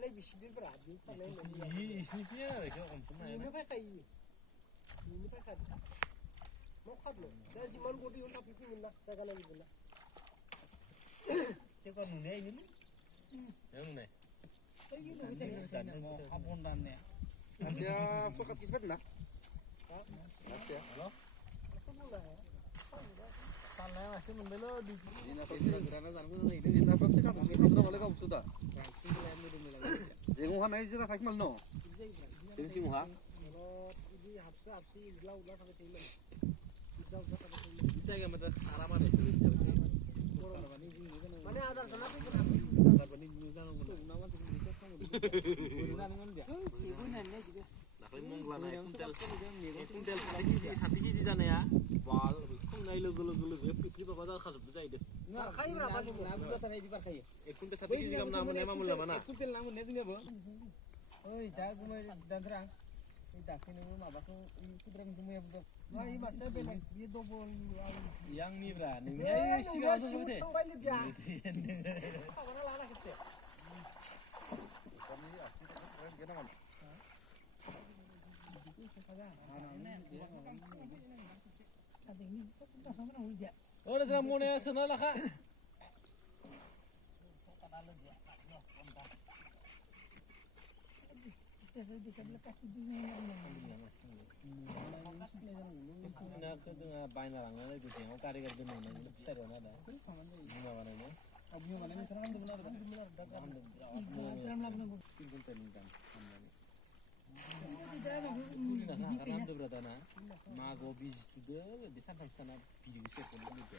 फाननाय बिसिदि ब्रा बि फाननाय इसिनिसो आरो बेखौ हमथुमनो हायो बेनिफ्राय खायो बेनिफ्राय खादो मा खादो दा जिमान गदि उल्था फैगोन ना जायगा नागिरगोन ना जेखौ नुनाय इनो नों नुनाय abon dannya. Nanti sokat kismet na. Nanti ya. साननाया मासे मोनबायलै Ini apa kira-kira zanku ini ini apa sih kata kita boleh kau sudah. Jengu han aja tak mal no. Ini sih muha. ini habsi ulah sampai timan jauh sampai timan bisa enggak mata araman ya sih mana ada sana tuh दाख्लै Manglana quintal साथि केजि जानाया बाल खंनाय लोगो लोगो पिपलि बाबा जाखाजोबदो जाहैदों खायो ब्रा बाजु Bukan sampai di partai. 1 quintal साथि केजि गाहाम ना मोननाया मा मोनला माना Kumpil namun dia juga, oi, jago mah dan terang. Ini tak kena mabaku, ini sudah kamu yang betul. nah ini masa benar dia double yang nih bra nih siga tuh deh kembali dia mana lana kita oh udah sudah mulai sana lah kak nak ke tengah bayar orang lain itu sih, orang karir itu mana, besar mana dah, mana mana ni, Abu mana ni sekarang tu benar. Karena tu berada na, mago bis itu dah, bisa tak sana video set pun gitu.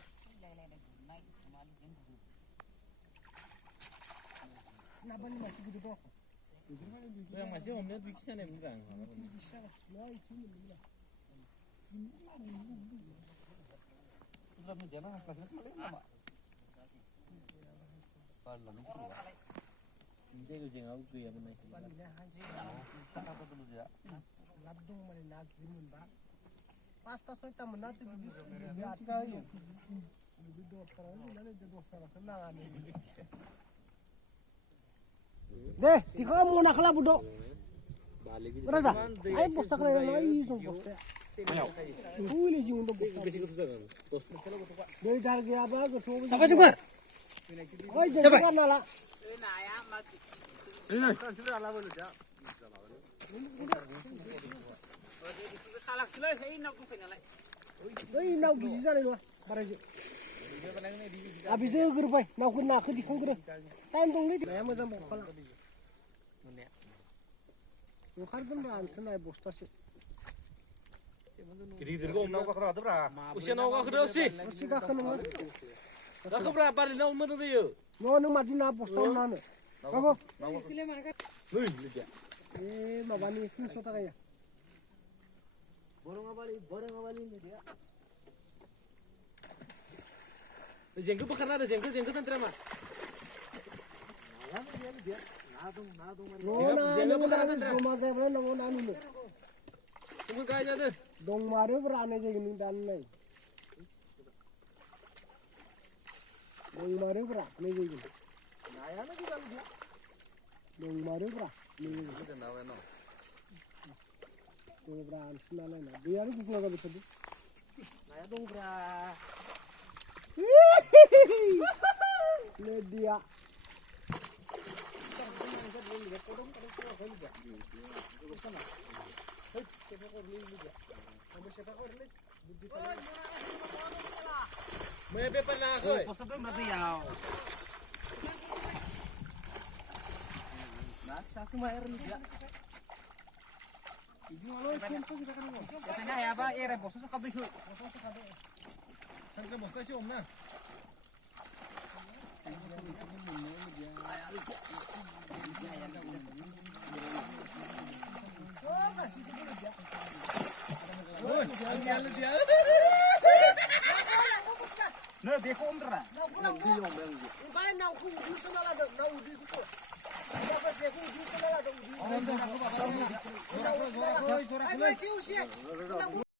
kenapa ni masih gitu dok Yang masih om lihat bisa nih bukan? bisa lah itu ni Sudah menjana hasilnya paling lama. Paling lama. Ini tu jangan aku ya benar. Apa dulu ya? labdung mana nak kirim ba pasta soita mana tu bisa Sekali. lebih dua orang ni lalu dia dua orang kenal ni deh tiga kamu nak lah budok Balik itu. berasa ayo posta kalian lagi posta Uli sih untuk Besi itu jangan. Terus. dari harga apa gitu Apa juga? oh jangan nala Đây nào bị ra đây rồi, bà đây. À bị rơi cái vậy, nào cứ đi không được. Tay tung đi. Mẹ mới ra một con. Nó khát bên ra sân này bớt tasi. Kiri dirgo om Nau kau kerana tu berapa? usia nawa kedua sih. Masih gak kena mah. Dah keberapa hari nawa mana tu yo? No mati na bớt tahun nana. Kamu? Nih, lihat. Mah bani itu sota kaya. Borong abali ni dia. Jengkel bukan ada jengkel kan terima. No na, rumah saya pernah nongol nanu ni. Tunggu kaya tu. Dong maru berani je ini dan ni. Dong maru berani je ini. Dong maru berani je ini. Kita nawa no. Dong berani senang na. Dia ni kuku agak betul. Saya dong bra. Le dia. May pepan na ako eh. Posa tu berapa ya? Nah, semua air ni dia. Katanya ya apa? Air posa tu kabeh. Sangka bos kasih om na. Oh, dia. No, देखो उम्र रहा. Baik nak aku uji sana lah, nak uji tu. Apa sih aku uji sana lah, uji. Ayo, uji.